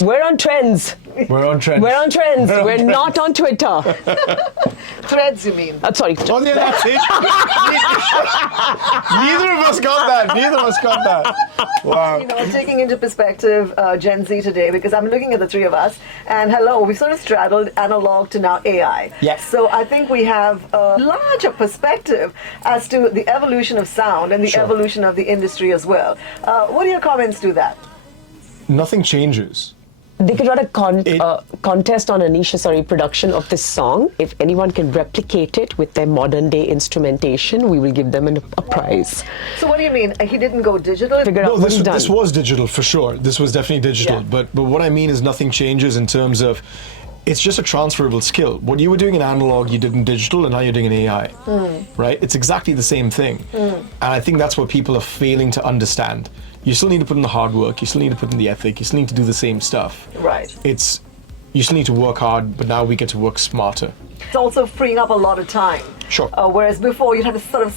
We're on trends. We're on trends. We're on trends. We're not on Twitter. Threads, you mean? Sorry. Oh, yeah, that's it. Neither of us got that. Neither of us got that. Wow. You know, taking into perspective Gen Z today, because I'm looking at the three of us, and hello, we sort of straddled analog to now AI. Yes. So I think we have a larger perspective as to the evolution of sound and the evolution of the industry as well. What are your comments to that? Nothing changes. They could run a contest on Aneesh's production of this song. If anyone can replicate it with their modern day instrumentation, we will give them a prize. So what do you mean? He didn't go digital? No, this was digital for sure. This was definitely digital. Yeah. But what I mean is nothing changes in terms of it's just a transferable skill. What you were doing in analog, you did in digital, and now you're doing in AI. Right? It's exactly the same thing. And I think that's what people are failing to understand. You still need to put in the hard work, you still need to put in the ethic, you still need to do the same stuff. Right. You still need to work hard, but now we get to work smarter. It's also freeing up a lot of time. Sure. Whereas before you'd have to sort of,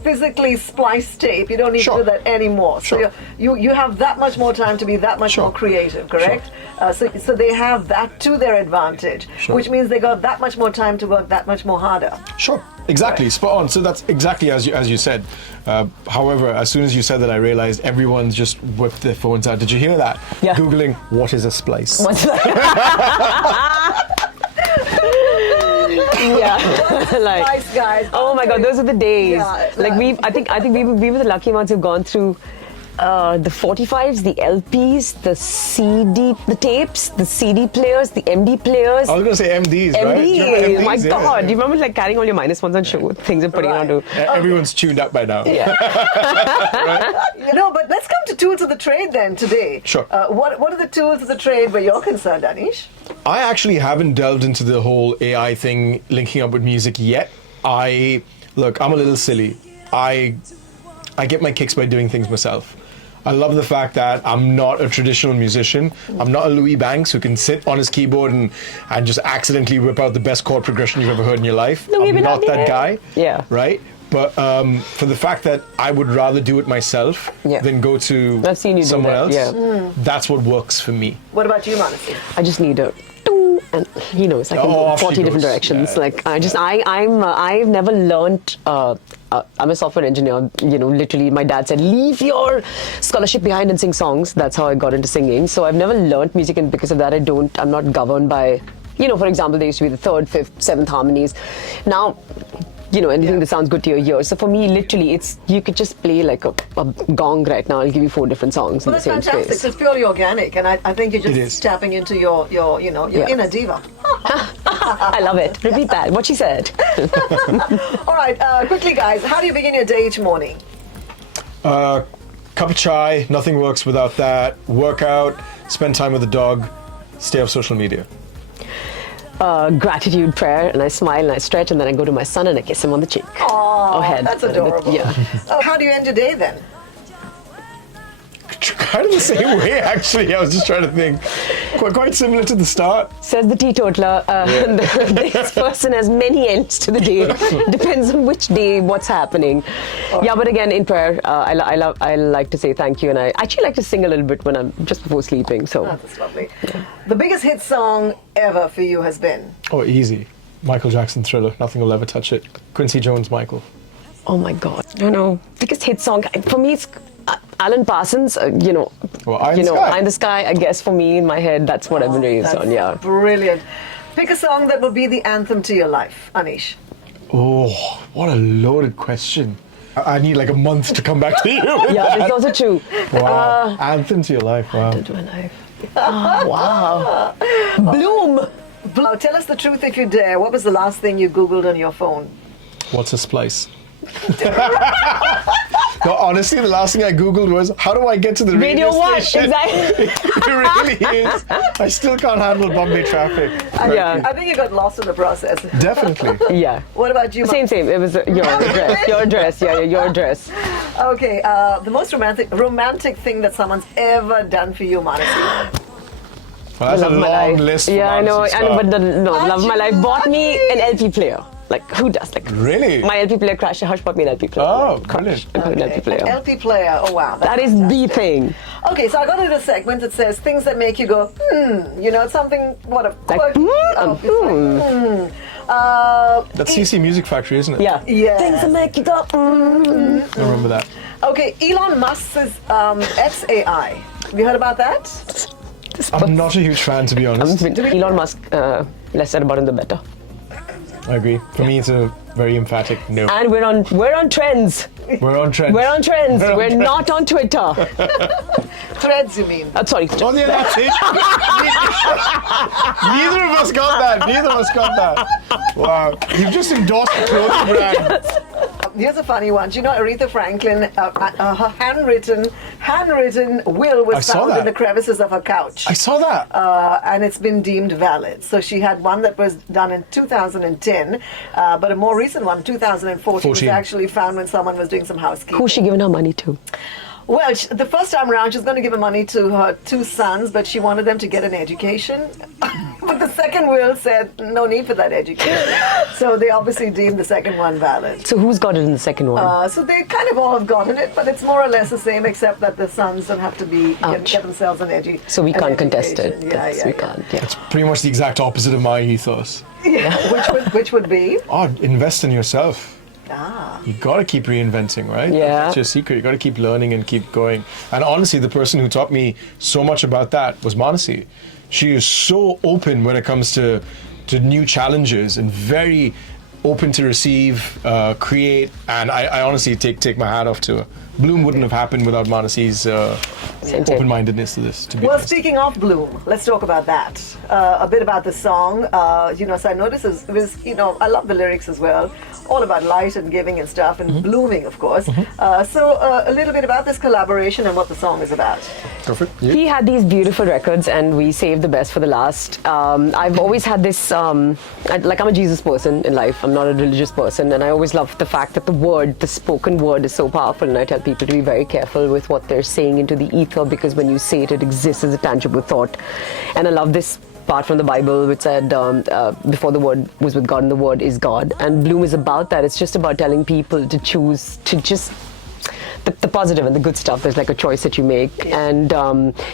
physically splice tape. You don't need to do that anymore. Sure. So you have that much more time to be that much more creative, correct? So they have that to their advantage, which means they got that much more time to work that much more harder. Sure. Exactly. Right. Spot on. So that's exactly as you said. However, as soon as you said that, I realized everyone's just whipped their phones out. Did you hear that? Yeah. Googling what is a splice. What's that? Yeah, like, Nice guys. oh my God, those are the days. Yeah, like I think we were the lucky ones who've gone through the 45s, the LPs, the CD, the tapes, the CD players, the MD players. I was going to say MDs, right? MD, my God, do you remember like carrying all your minus ones on show things and putting it onto? Everyone's tuned up by now. Yeah. Right? No, but let's come to tools of the trade then today. Sure. What are the tools of the trade where you're concerned, Aneesh? I actually haven't delved into the whole AI thing linking up with music yet. Look, I'm a little silly. I get my kicks by doing things myself. I love the fact that I'm not a traditional musician. I'm not a Louis Banks who can sit on his keyboard and just accidentally whip out the best chord progression you've ever heard in your life. I'm not that guy. Yeah. Right? But for the fact that I would rather do it myself than go to I've seen you someone do else, that. that's what works for me. What about you, Manasi? I just need a ding, and it's like in off she 40 different goes. directions. Yeah. Like I've never learnt. I'm a software engineer. Literally, my dad said, "Leave your scholarship behind and sing songs." That's how I got into singing. So I've never learnt music, and because of that, I'm not governed by. For example, there used to be the 3rd, 5th, 7th harmonies. Now. Anything that sounds good to your ears. So for me, literally, you could just play like a gong right now. I'll give you 4 different songs in the same fantastic. space. It's purely organic, and I think you're just tapping into your inner diva. I love it. Repeat that. What she said. All right, quickly, guys. How do you begin your day each morning? Cup of chai, nothing works without that. Workout, spend time with the dog, stay off social media. Gratitude prayer, and I smile and I stretch, and then I go to my son and I kiss him on the cheek. Oh, head. that's adorable. Yeah. How do you end your day then? Kind of the same way, actually. I was just trying to think. Quite similar to the start. Says the teetotaler. This person has many ends to the day. Depends on which day, what's happening. Yeah, but again, in prayer, I like to say thank you, and I actually like to sing a little bit when I'm just before sleeping. So That's lovely. Yeah. The biggest hit song ever for you has been? Oh, easy. Michael Jackson, Thriller. Nothing will ever touch it. Quincy Jones, Michael. oh my God, biggest hit song for me. It's Alan Parsons, Eye in the Sky. Eye in the Sky, I guess for me in my head, that's what I've been raised on, yeah. Brilliant. Pick a song that will be the anthem to your life, Aneesh. Oh, what a loaded question. I need like a month to come back to you. Yeah, it's also true. Wow. Anthem to your life, wow. To my life. Oh, wow. Bloom. Tell us the truth if you dare. What was the last thing you Googled on your phone? What's a splice? No, honestly, the last thing I Googled was, how do I get to the radio station? Exactly. It really is. I still can't handle Bombay traffic. Yeah. I think you got lost in the process. Definitely. Yeah. What about you, Same. It was your address. Your address. Yeah, your address. Okay, the most romantic thing that someone's ever done for you, Manasi. Well, that's a long list. Yeah, I know. But Love of My Life bought me an LP player. Like, who does? Like, Really? my LP player crashed. Hush bought me an LP player. Oh, Like, crashed. brilliant. I got an LP player. LP player. Oh wow. That is the thing. Okay, so I got into a segment that says things that make you go, you know, something, what a Like, quirky. Oh, it's like, That's CC Music Factory, isn't it? Yeah. Yes. Things that make you go. I remember that. Okay, Elon Musk's XAI. Have you heard about that? I'm not a huge fan, to be honest. Elon Musk, less said about him, the better. I agree. For me, it's a very emphatic no. And we're on trends. We're on trend. We're on trends. We're on We're trends. not on Twitter. Threads, you mean? Sorry. Oh, yeah, that's it. Neither of us got that. Neither of us got that. Wow. You've just endorsed the clothing brand. Here's a funny one. Do you know Aretha Franklin, her handwritten will I was saw found that. in the crevices of her couch. I saw that. And it's been deemed valid. So she had one that was done in 2010, but a more recent one, 2014, was 14. actually found when someone was doing some housekeeping. Who's she giving her money to? Well, the first time around, she was going to give her money to her 2 sons, but she wanted them to get an education. But the second will said no need for that education. So they obviously deemed the second one valid. So who's got it in the second one? So they kind of all have gotten it, but it's more or less the same, except that the sons don't have to get themselves an education. So we can't contest it. Yeah, That's- yeah, we yeah. can't. Yeah. It's pretty much the exact opposite of my ethos. Yeah. which would be? Oh, invest in yourself. Ah. You gotta keep reinventing, right? Yeah. That's your secret. You gotta keep learning and keep going. And honestly, the person who taught me so much about that was Manasi. She is so open when it comes to new challenges and very open to receive, create, and I honestly take my hat off to her. Bloom wouldn't have happened without Manasi's Same here. open-mindedness to this, to be Well, honest. speaking of Bloom, let's talk about that. A bit about the song. So I noticed it was, I love the lyrics as well. All about light and giving and stuff, and blooming, of course. So a little bit about this collaboration and what the song is about. Go for it. Yeah. He had these beautiful records, and we saved the best for the last. I've always had this, I'm a Jesus person in life. I'm not a religious person, and I always love the fact that the spoken word is so powerful, and I tell people to be very careful with what they're saying into the ether, because when you say it, it exists as a tangible thought. And I love this part from the Bible which said, before the word was with God and the word is God. And Bloom is about that. It's just about telling people to choose to just the positive and the good stuff. There's like a choice that you make. And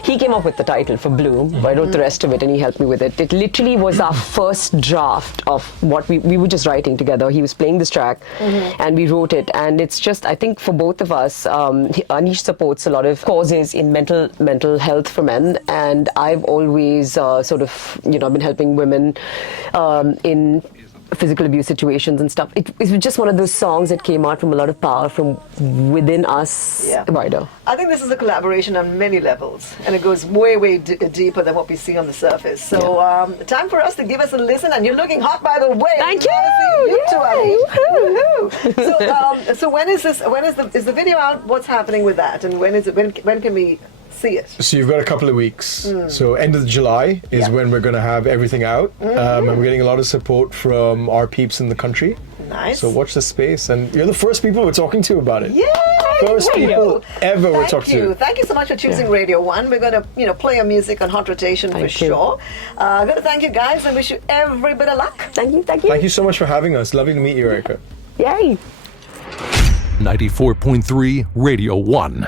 he came up with the title for Bloom. I wrote the rest of it and he helped me with it. It literally was our first draft of what we were just writing together. He was playing this track and we wrote it. And it's just, I think for both of us, Aneesh supports a lot of causes in mental health for men. And I've always been helping women in physical abuse situations and stuff. It was just one of those songs that came out from a lot of power from within us. Yeah. Wider. I think this is a collaboration on many levels, and it goes way deeper than what we see on the surface. So time for us to give us a listen, and you're looking hot, by the way. Thank you. You too, Yay. Aneesh. Woohoo. So when is the video out? What's happening with that, and when can we see it? So you've got a couple of weeks. So end of July is Yeah. when we're going to have everything out. And we're getting a lot of support from our peeps in the country. Nice. So watch the space. And you're the first people we're talking to about it. Yay! First Thank people you. ever we're Thank talking you. to. Thank you so much for choosing Radio 1. We're going to, play your music on hot rotation for Thank you. sure. I'm going to thank you guys and wish you every bit of luck. Thank you. Thank you so much for having us. Lovely to meet you, Erica. Yay. 94.3 Radio 1.